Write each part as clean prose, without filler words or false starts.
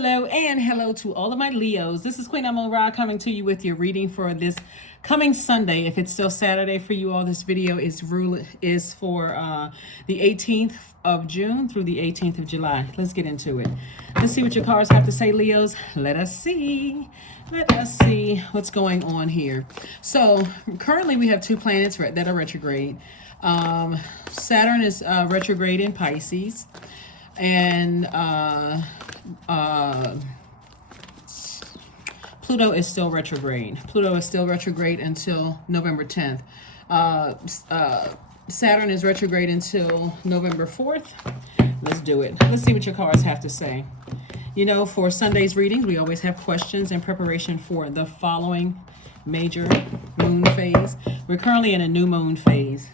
Hello and hello to all of my Leos. This is Queen Amun Ra coming to you with your reading for this coming Sunday. If it's still Saturday for you all, this video is for the 18th of June through the 18th of July. Let's get into it. Let's see what your cards have to say, Leos. Let us see. Let us see what's going on here. So currently we have two planets that are retrograde. Saturn is retrograde in Pisces, and Pluto is still retrograde. Pluto is still retrograde until November 10th. Saturn is retrograde until November 4th. Let's do it. Let's see what your cards have to say. You know, for Sunday's readings, we always have questions in preparation for the following major moon phase. We're currently in a new moon phase,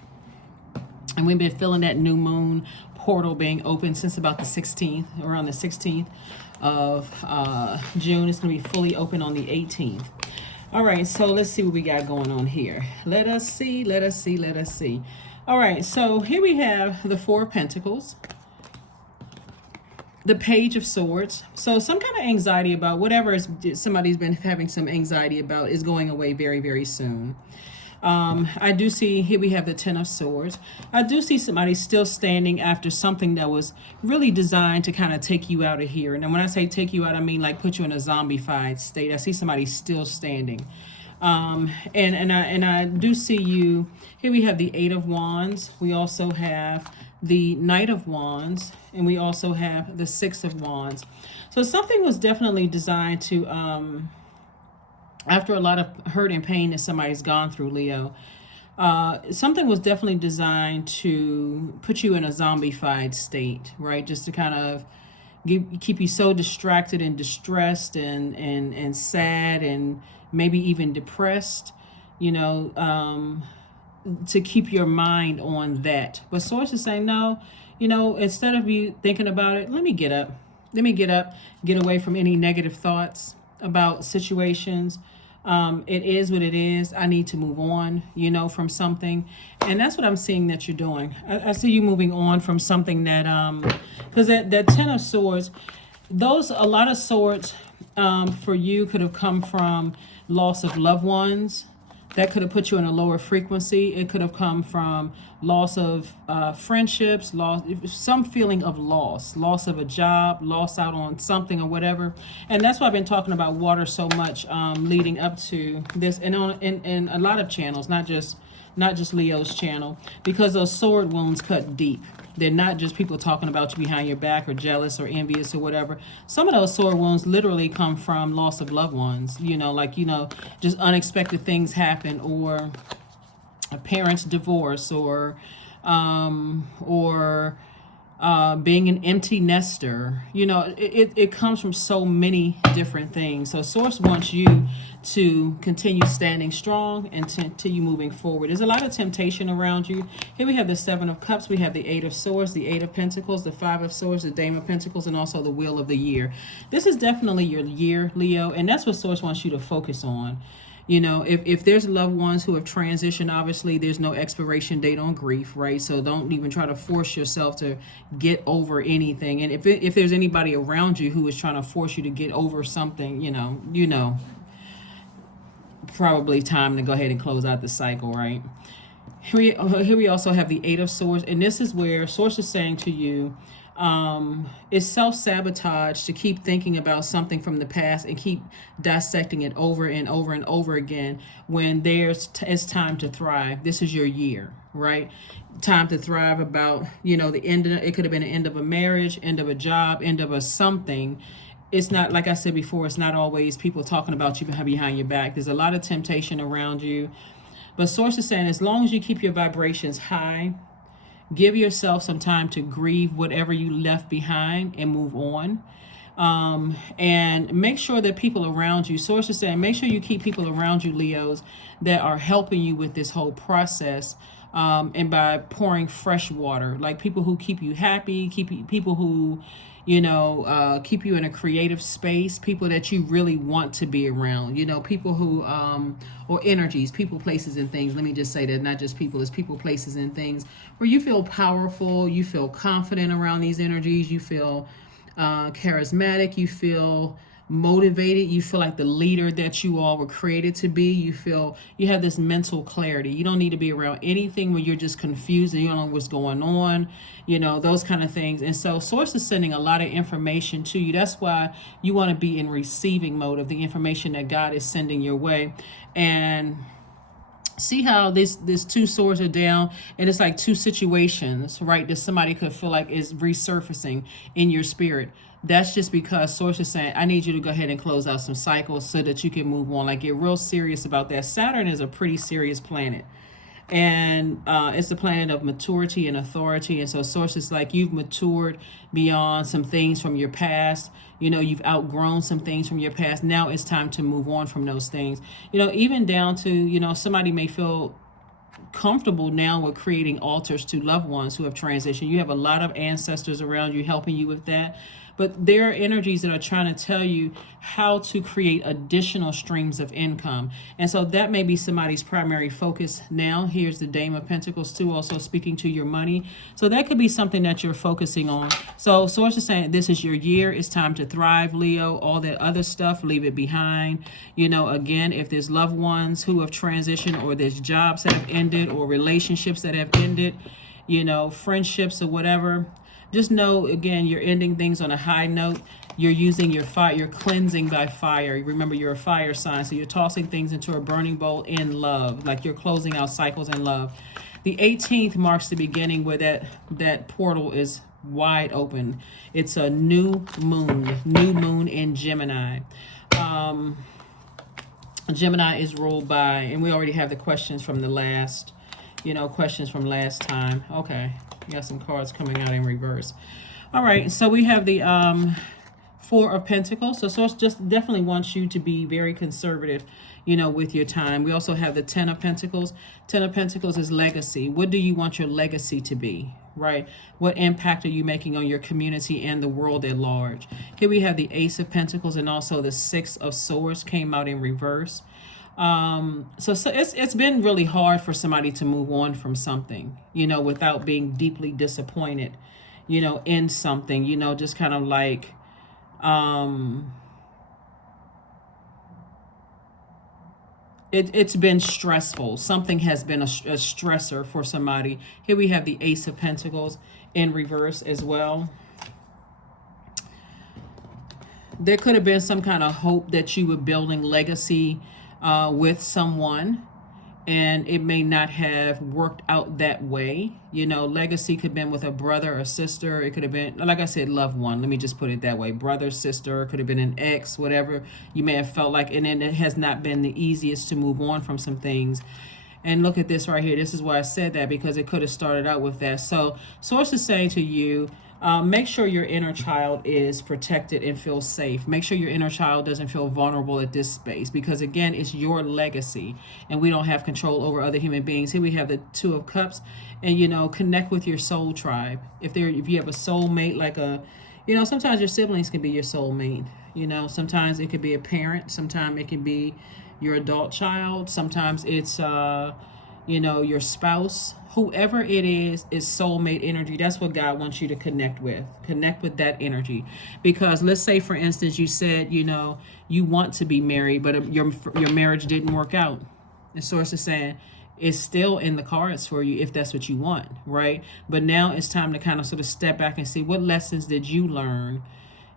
and we've been feeling that new moon portal being open since about the 16th, around the 16th of June. It's going to be fully open on the 18th. All right, so let's see what we got going on here. Let us see, let us see, let us see. All right, so here we have the Four of Pentacles, the Page of Swords. So some kind of anxiety about whatever somebody's been having some anxiety about is going away very, very soon. I do see here we have the Ten of Swords. I do see somebody still standing after something that was really designed to kind of take you out of here. And when I say take you out, I mean like put you in a zombified state. I see somebody still standing. And I do see you. Here we have the Eight of Wands. We also have the Knight of Wands, and we also have the Six of Wands. So something was definitely designed to after a lot of hurt and pain that somebody's gone through, Leo, something was definitely designed to put you in a zombified state, right? Just to kind of keep you so distracted and distressed and sad and maybe even depressed, you know, to keep your mind on that. But Source is saying, no, you know, instead of you thinking about it, let me get up. Let me get up, get away from any negative thoughts about situations. It is what it is. I need to move on, you know, from something. And that's what I'm seeing that you're doing. I see you moving on from something that, because that Ten of Swords, a lot of swords for you could have come from loss of loved ones. That could have put you in a lower frequency. It could have come from loss of friendships, some feeling of loss of a job, loss out on something or whatever. And that's why I've been talking about water so much leading up to this, and in a lot of channels, not just Leo's channel, because those sword wounds cut deep. They're not just people talking about you behind your back or jealous or envious or whatever. Some of those sword wounds literally come from loss of loved ones, you know, like, you know, just unexpected things happen, or a parent's divorce, or being an empty nester. You know, it comes from so many different things. So Source wants you to continue standing strong and continue moving forward. There's a lot of temptation around you. Here we have the Seven of Cups. We have the Eight of Swords, the Eight of Pentacles, the Five of Swords, the Dame of Pentacles, and also the Wheel of the Year. This is definitely your year, Leo, and that's what Source wants you to focus on. You know, if there's loved ones who have transitioned, obviously there's no expiration date on grief, right? So don't even try to force yourself to get over anything. And if there's anybody around you who is trying to force you to get over something, you know, probably time to go ahead and close out the cycle, right? Here we also have the Eight of Swords, and this is where Source is saying to you, it's self-sabotage to keep thinking about something from the past and keep dissecting it over and over and over again when it's time to thrive. This is your year, right? Time to thrive about, you know, the end of it. Could have been an end of a marriage, end of a job, end of a something. It's not, like I said before, it's not always people talking about you behind your back. There's a lot of temptation around you. But Source is saying, as long as you keep your vibrations high, give yourself some time to grieve whatever you left behind and move on. And make sure that people around you, Source is saying, make sure you keep people around you, Leos, that are helping you with this whole process. And by pouring fresh water, like people who keep you happy, people who, you know, keep you in a creative space, people that you really want to be around, you know, people who, or energies, people, places, and things. Let me just say that, not just people, it's people, places, and things where you feel powerful, you feel confident around these energies, you feel charismatic. You feel motivated. You feel like the leader that you all were created to be. You feel you have this mental clarity. You don't need to be around anything where you're just confused and you don't know what's going on, those kind of things. And so source is sending a lot of information to you. That's why you want to be in receiving mode of the information that God is sending your way. And see how this two swords are down, and it's like two situations, right, that somebody could feel like is resurfacing in your spirit. That's just because source is saying, I need you to go ahead and close out some cycles so that you can move on. Like, get real serious about that. Saturn is a pretty serious planet, and it's the planet of maturity and authority. And so source is like, you've matured beyond some things from your past. You've outgrown some things from your past. Now it's time to move on from those things. Even down to, somebody may feel comfortable now with creating altars to loved ones who have transitioned. You have a lot of ancestors around you helping you with that. But there are energies that are trying to tell you how to create additional streams of income. And so that may be somebody's primary focus now. Here's the Dame of Pentacles too, also speaking to your money. So that could be something that you're focusing on. So source is saying this is your year. It's time to thrive, Leo. All that other stuff, leave it behind. Again, if there's loved ones who have transitioned, or there's jobs that have ended, or relationships that have ended, friendships or whatever, just know, again, you're ending things on a high note. You're using your fire, you're cleansing by fire. Remember, you're a fire sign, so you're tossing things into a burning bowl in love, like you're closing out cycles in love. The 18th marks the beginning where that portal is wide open. It's a new moon in Gemini. Gemini is ruled by, and we already have the questions from the last, questions from last time. Okay. We got some cards coming out in reverse. All right, so we have the Four of Pentacles. So source just definitely wants you to be very conservative, with your time. We also have the Ten of Pentacles. Ten of Pentacles is legacy. What do you want your legacy to be, right? What impact are you making on your community and the world at large? Here we have the Ace of Pentacles, and also the Six of Swords came out in reverse. So it's been really hard for somebody to move on from something, without being deeply disappointed, in something, just kind of like, it's been stressful. Something has been a stressor for somebody. Here we have the Ace of Pentacles in reverse as well. There could have been some kind of hope that you were building legacy with someone, and it may not have worked out that way. Legacy could have been with a brother or sister. It could have been, like I said, loved one. Let me just put it that way. Brother, sister, could have been an ex, whatever you may have felt like. And then it has not been the easiest to move on from some things. And look at this right here. This is why I said that, because it could have started out with that. So source is saying to you, make sure your inner child is protected and feels safe. Make sure your inner child doesn't feel vulnerable at this space, because again, it's your legacy and we don't have control over other human beings. Here we have the Two of Cups, and connect with your soul tribe. If you have a soulmate, like sometimes your siblings can be your soulmate. Sometimes it could be a parent. Sometimes it can be your adult child. Sometimes it's your spouse. Whoever it is soulmate energy. That's what God wants you to connect with. Connect with that energy. Because let's say, for instance, you said, you want to be married, but your marriage didn't work out. The source is saying it's still in the cards for you if that's what you want, right? But now it's time to kind of sort of step back and see, what lessons did you learn?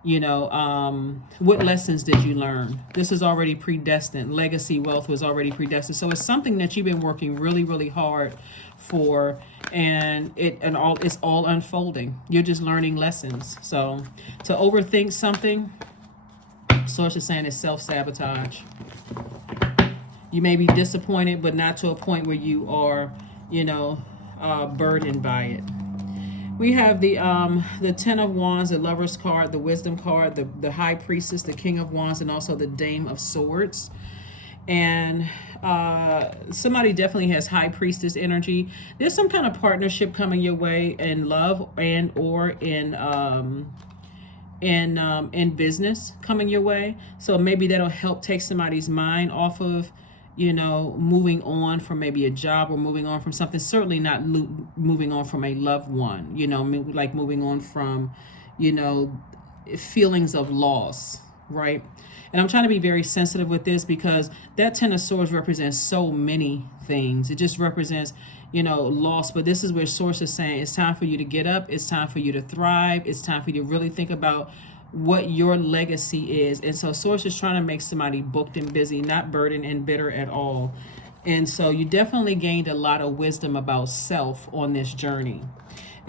What lessons did you learn? This is already predestined. Legacy wealth was already predestined. So it's something that you've been working really, really hard for, and it's all unfolding. You're just learning lessons. So to overthink something, source is saying, it's self-sabotage. You may be disappointed, but not to a point where you are, burdened by it. We have the Ten of Wands, the Lover's card, the Wisdom card, the High Priestess, the King of Wands, and also the Dame of Swords. And somebody definitely has High Priestess energy. There's some kind of partnership coming your way in love and or in business coming your way. So maybe that'll help take somebody's mind off of moving on from maybe a job, or moving on from something. Certainly not moving on from a loved one, like moving on from, feelings of loss, right? And I'm trying to be very sensitive with this because that Ten of Swords represents so many things. It just represents, loss. But this is where Source is saying it's time for you to get up. It's time for you to thrive. It's time for you to really think about what your legacy is. And so Source is trying to make somebody booked and busy, not burdened and bitter at all. And so you definitely gained a lot of wisdom about self on this journey.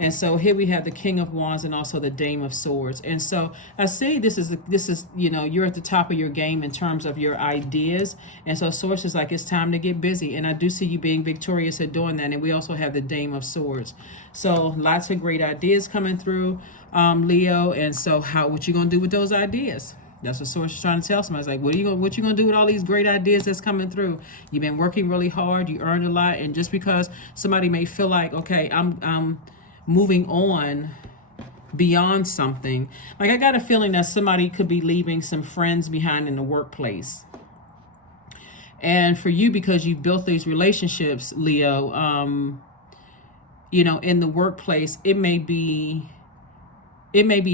And so here we have the King of Wands and also the Dame of Swords. And so I say this is you're at the top of your game in terms of your ideas. And so Source is like, it's time to get busy. And I do see you being victorious at doing that. And we also have the Dame of Swords. So lots of great ideas coming through, Leo. And so what you gonna do with those ideas? That's what Source is trying to tell somebody. It's like, what you gonna do with all these great ideas that's coming through? You've been working really hard. You earned a lot. And just because somebody may feel like, okay, I'm moving on beyond something. Like I got a feeling that somebody could be leaving some friends behind in the workplace. And for you, because you've built these relationships, Leo, in the workplace, it may be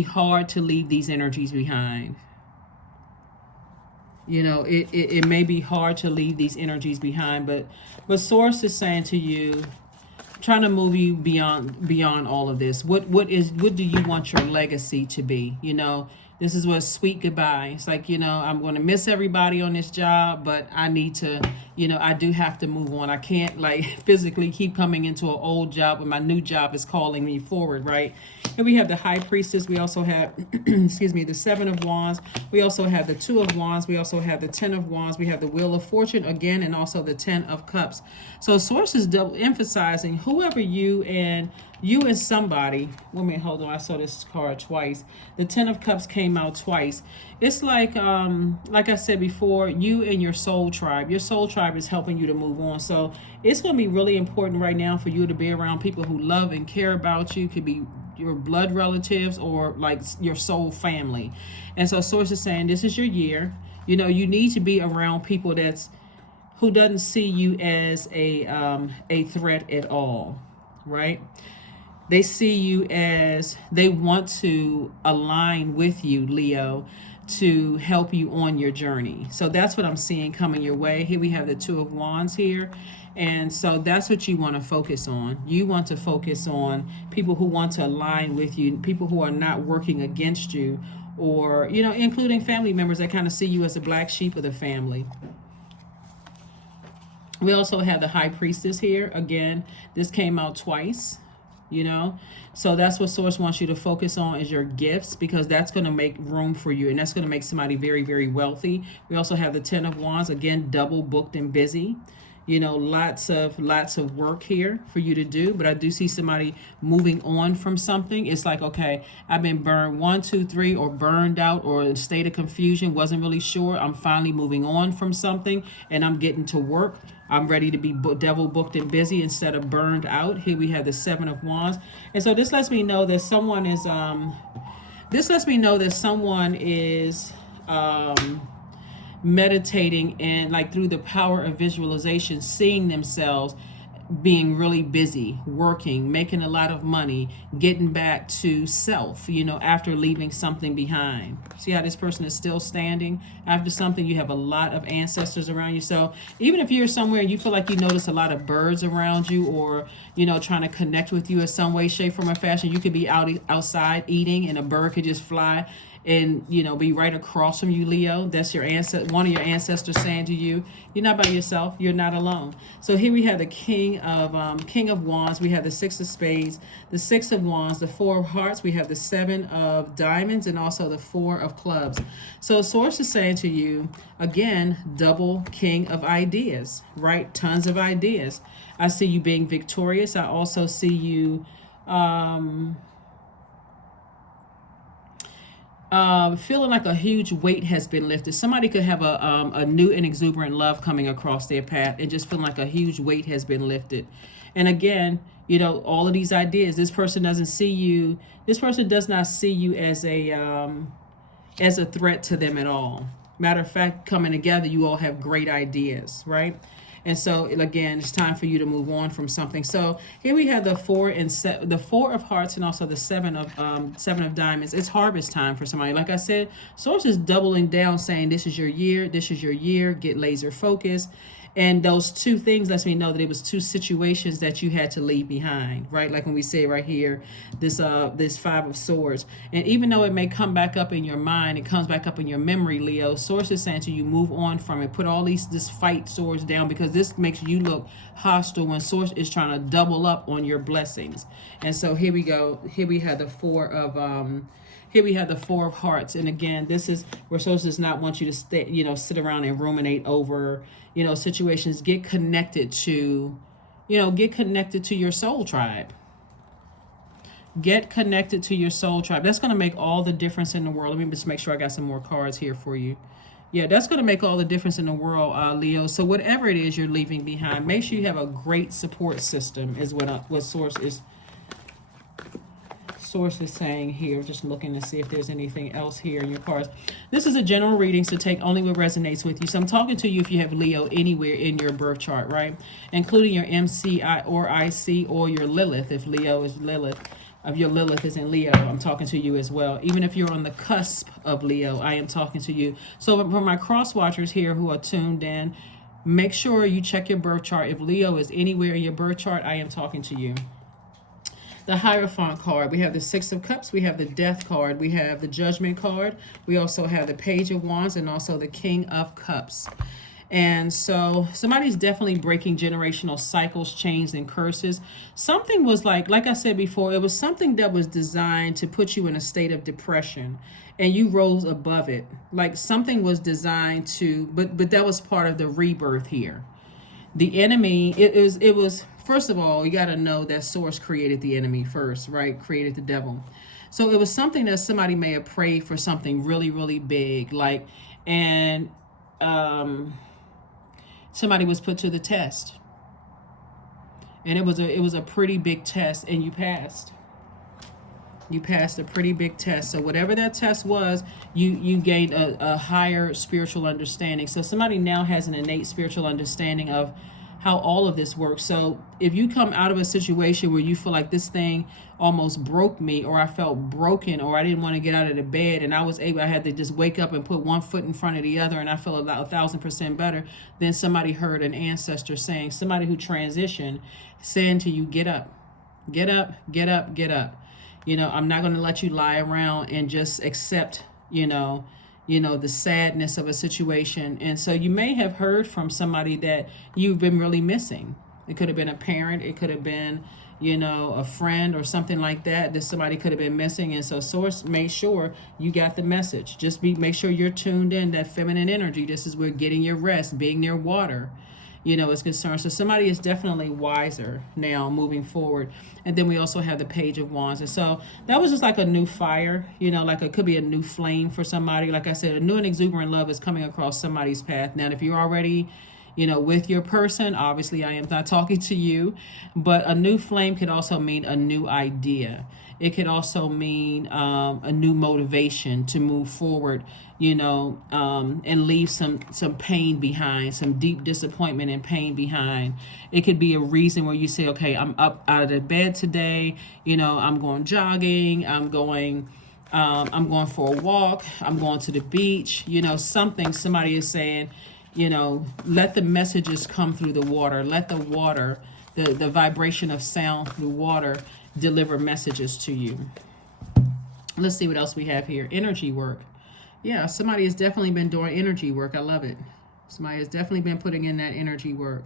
hard to leave these energies behind. It may be hard to leave these energies behind, but Source is saying to you, trying to move you beyond all of this. What do you want your legacy to be? This is what sweet goodbye. It's like, I'm going to miss everybody on this job, but I need to, I do have to move on. I can't physically keep coming into an old job when my new job is calling me forward, right? And we have the High Priestess. We also have, the Seven of Wands. We also have the Two of Wands. We also have the Ten of Wands. We have the Wheel of Fortune again, and also the Ten of Cups. So Source is double emphasizing whoever you and somebody. Wait a minute, hold on. I saw this card twice. The Ten of Cups came out twice. It's like I said before, you and your soul tribe. Your soul tribe is helping you to move on. So it's going to be really important right now for you to be around people who love and care about you. Could be your blood relatives or like your soul family. And so Source is saying this is your year. You need to be around people who doesn't see you as a threat at all, right? They see you as they want to align with you, Leo, to help you on your journey. So that's what I'm seeing coming your way. Here we have the Two of Wands here. And so that's what you want to focus on. You want to focus on people who want to align with you, people who are not working against you, or, including family members that kind of see you as a black sheep of the family. We also have the High Priestess here. Again, this came out twice. So that's what Source wants you to focus on is your gifts, because that's going to make room for you, and that's going to make somebody very, very wealthy. We also have the Ten of Wands, again, double booked and busy. Lots of work here for you to do, but I do see somebody moving on from something. It's like, okay, I've been burned 1, 2, 3, or burned out, or in a state of confusion, wasn't really sure. I'm finally moving on from something, and I'm getting to work. I'm ready to be devil booked and busy instead of burned out. Here we have the Seven of Wands. And so this lets me know that someone is meditating and through the power of visualization, seeing themselves being really busy, working, making a lot of money, getting back to self, after leaving something behind. See how this person is still standing after something? You have a lot of ancestors around you. So even if you're somewhere and you feel like you notice a lot of birds around you, or, trying to connect with you in some way, shape, form, or fashion, you could be outside eating and a bird could just fly and be right across from you, Leo. That's one of your ancestors saying to you, you're not by yourself, you're not alone. So here we have the King of Wands, we have the Six of Spades, the Six of Wands, the Four of Hearts, we have the Seven of Diamonds, and also the Four of Clubs. So Source is saying to you, again, double King of Ideas, right? Tons of ideas. I see you being victorious. I also see you feeling like a huge weight has been lifted. Somebody could have a new and exuberant love coming across their path, and just feeling like a huge weight has been lifted. And again, all of these ideas, this person does not see you as a threat to them at all. Matter of fact, coming together, you all have great ideas, right? And so again, it's time for you to move on from something. So here we have the the 4 of hearts, and also the 7 of diamonds. It's harvest time for somebody. Like I said, source is doubling down, saying this is your year. This is your year. Get laser focused. And those two things lets me know that it was two situations that you had to leave behind, right? Like when we say right here, this 5 of swords. And even though it may come back up in your mind, it comes back up in your memory, Leo, source is saying to you, move on from it. Put all this fight swords down, because this makes you look hostile when source is trying to double up on your blessings. And so here we go. Here we have the 4 of hearts. And again, this is where source does not want you to stay, sit around and ruminate over, situations. Get connected to your soul tribe. Get connected to your soul tribe. That's going to make all the difference in the world. Let me just make sure I got some more cards here for you. Yeah, that's going to make all the difference in the world, Leo. So whatever it is you're leaving behind, make sure you have a great support system, is what source is saying here. Just looking to see if there's anything else here in your cards. This is a general reading, so take only what resonates with you. So I'm talking to you if you have Leo anywhere in your birth chart, right? Including your MCI or IC, or your Lilith, if Leo is Lilith. If your Lilith is in Leo, I'm talking to you as well. Even if you're on the cusp of Leo, I am talking to you. So for my cross watchers here who are tuned in, make sure you check your birth chart. If Leo is anywhere in your birth chart, I am talking to you. The Hierophant card. We have the 6 of Cups. We have the Death card. We have the Judgment card. We also have the Page of Wands, and also the King of Cups. And so somebody's definitely breaking generational cycles, chains, and curses. Something was like I said before, it was something that was designed to put you in a state of depression, and you rose above it. Like something was designed to, but that was part of the rebirth here. The enemy, it was first of all, you got to know that source created the enemy first, right? Created the devil. So it was something that somebody may have prayed for, something really, really big, and somebody was put to the test. And it was a pretty big test, and you passed. You passed a pretty big test. So whatever that test was, you gained a higher spiritual understanding. So somebody now has an innate spiritual understanding of how all of this works. So if you come out of a situation where you feel like this thing almost broke me, or I felt broken, or I didn't want to get out of the bed, and I had to just wake up and put one foot in front of the other, and I feel about 1,000% better, then somebody heard an ancestor saying, somebody who transitioned, saying to you, get up, get up, get up, get up. I'm not going to let you lie around and just accept, the sadness of a situation. And so you may have heard from somebody that you've been really missing. It could have been a parent. It could have been, a friend or something like that somebody could have been missing. And so source made sure you got the message. Just make sure you're tuned in, that feminine energy. This is where getting your rest, being near water, is concerned. So somebody is definitely wiser now moving forward. And then we also have the Page of Wands. And so that was just like a new fire, like it could be a new flame for somebody. Like I said, a new and exuberant love is coming across somebody's path. Now, if you're already, with your person, obviously I am not talking to you, but a new flame could also mean a new idea. It could also mean a new motivation to move forward, and leave some pain behind, some deep disappointment and pain behind. It could be a reason where you say, okay, I'm up out of the bed today, I'm going jogging, I'm going for a walk, I'm going to the beach, somebody is saying, let the messages come through the water, let the water, the vibration of sound through water deliver messages to you. Let's see what else we have here. Energy work. Yeah, somebody has definitely been doing energy work. I love it. Somebody has definitely been putting in that energy work.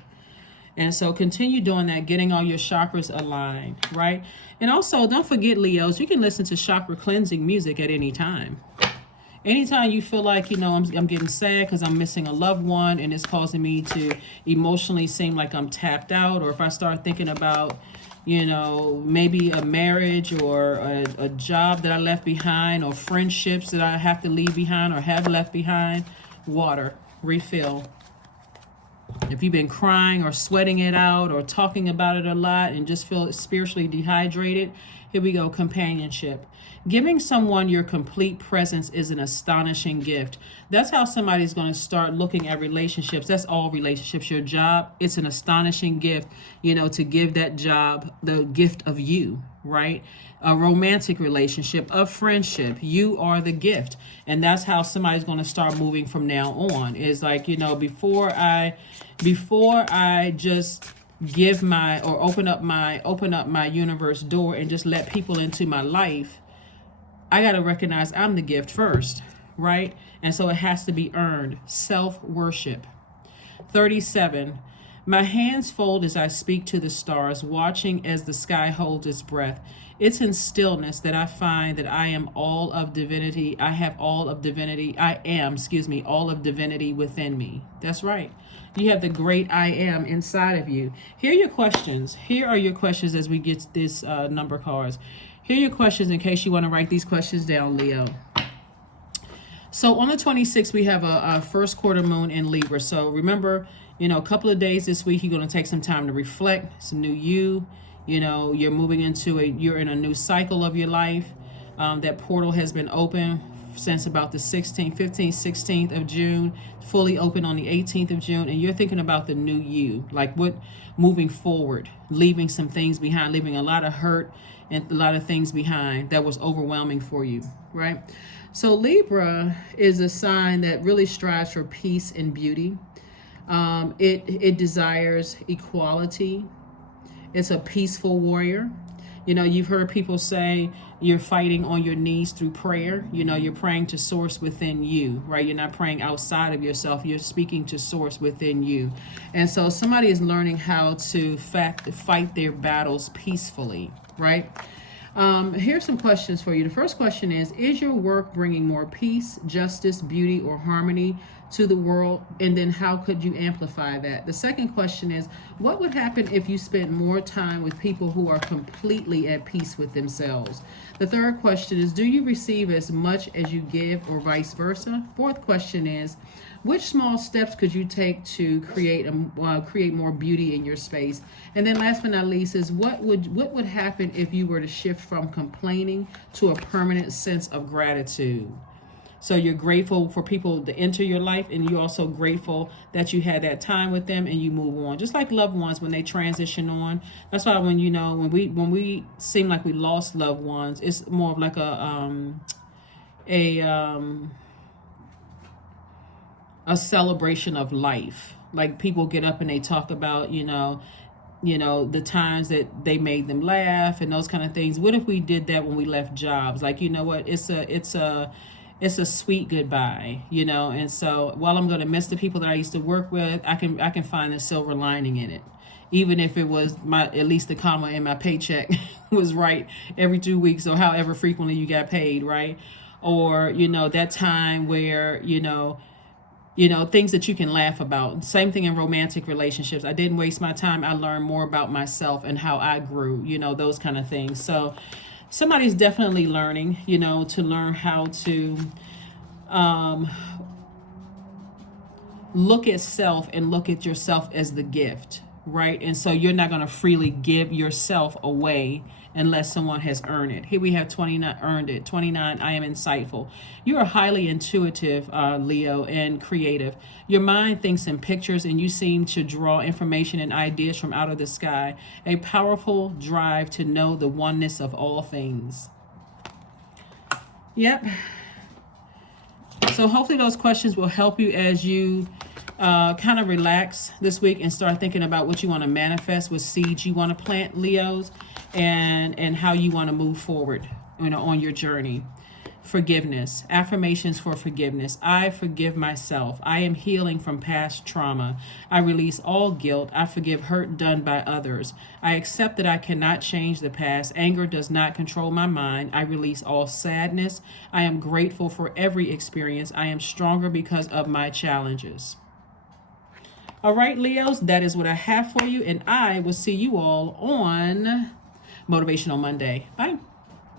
And so continue doing that, getting all your chakras aligned, right? And also, don't forget, Leos, you can listen to chakra cleansing music at any time. Anytime you feel like, I'm getting sad because I'm missing a loved one and it's causing me to emotionally seem like I'm tapped out, or if I start thinking about, maybe a marriage or a job that I left behind, or friendships that I have to leave behind or have left behind, water, refill. If you've been crying or sweating it out or talking about it a lot and just feel spiritually dehydrated, here we go, companionship. Giving someone your complete presence is an astonishing gift. That's how somebody's going to start looking at relationships. That's all relationships. Your job, it's an astonishing gift, to give that job the gift of you, right? A romantic relationship, a friendship, you are the gift. And that's how somebody's going to start moving from now on. Is like, before I just give my, or open up my universe door and just let people into my life, I got to recognize I'm the gift first, right? And so it has to be earned. Self-worship. 37. My hands fold as I speak to the stars, watching as the sky holds its breath. It's in stillness that I find that I am all of divinity. I am, all of divinity within me. That's right. You have the great I am inside of you. Here are your questions. Here are your questions as we get this number cards. Here are your questions in case you want to write these questions down, Leo. So on the 26th, we have a first quarter moon in Libra. So remember, a couple of days this week, you're going to take some time to reflect. It's a new you. You're moving you're in a new cycle of your life. That portal has been open since about the 15th, 16th of June, fully open on the 18th of June. And you're thinking about the new you, like moving forward, leaving some things behind, leaving a lot of hurt and a lot of things behind that was overwhelming for you, right? So Libra is a sign that really strives for peace and beauty. It desires equality. It's a peaceful warrior. You've heard people say you're fighting on your knees through prayer. You're praying to source within you, right? You're not praying outside of yourself. You're speaking to source within you. And so somebody is learning how to fight their battles peacefully, right? Here's some questions for you. The first question is your work bringing more peace, justice, beauty, or harmony to the world? And then how could you amplify that? The second question is, what would happen if you spent more time with people who are completely at peace with themselves? The third question is, do you receive as much as you give, or vice versa? Fourth question is, which small steps could you take to create more beauty in your space? And then last but not least is, what would happen if you were to shift from complaining to a permanent sense of gratitude? So you're grateful for people to enter your life, and you're also grateful that you had that time with them and you move on. Just like loved ones when they transition on. That's why when we seem like we lost loved ones, it's more of like a celebration of life. Like people get up and they talk about, the times that they made them laugh and those kind of things. What if we did that when we left jobs? Like, what? It's a sweet goodbye, and so while I'm going to miss the people that I used to work with, I can find the silver lining in it. Even if it was at least the comma in my paycheck was right every 2 weeks, or however frequently you got paid, right? Or, that time where, things that you can laugh about. Same thing in romantic relationships. I didn't waste my time. I learned more about myself and how I grew, those kind of things. So somebody's definitely learning, to learn how to look at self and look at yourself as the gift, right? And so you're not going to freely give yourself away unless someone has earned it. Here we have 29, earned it. 29, I am insightful. You are highly intuitive, Leo, and creative. Your mind thinks in pictures, and you seem to draw information and ideas from out of the sky. A powerful drive to know the oneness of all things. Yep. So hopefully those questions will help you as you kind of relax this week and start thinking about what you want to manifest, what seeds you want to plant, Leos, and how you want to move forward, on your journey. Forgiveness. Affirmations for forgiveness. I forgive myself. I am healing from past trauma. I release all guilt. I forgive hurt done by others. I accept that I cannot change the past. Anger does not control my mind. I release all sadness. I am grateful for every experience. I am stronger because of my challenges. All right, Leos, that is what I have for you, and I will see you all on Motivational Monday. Bye.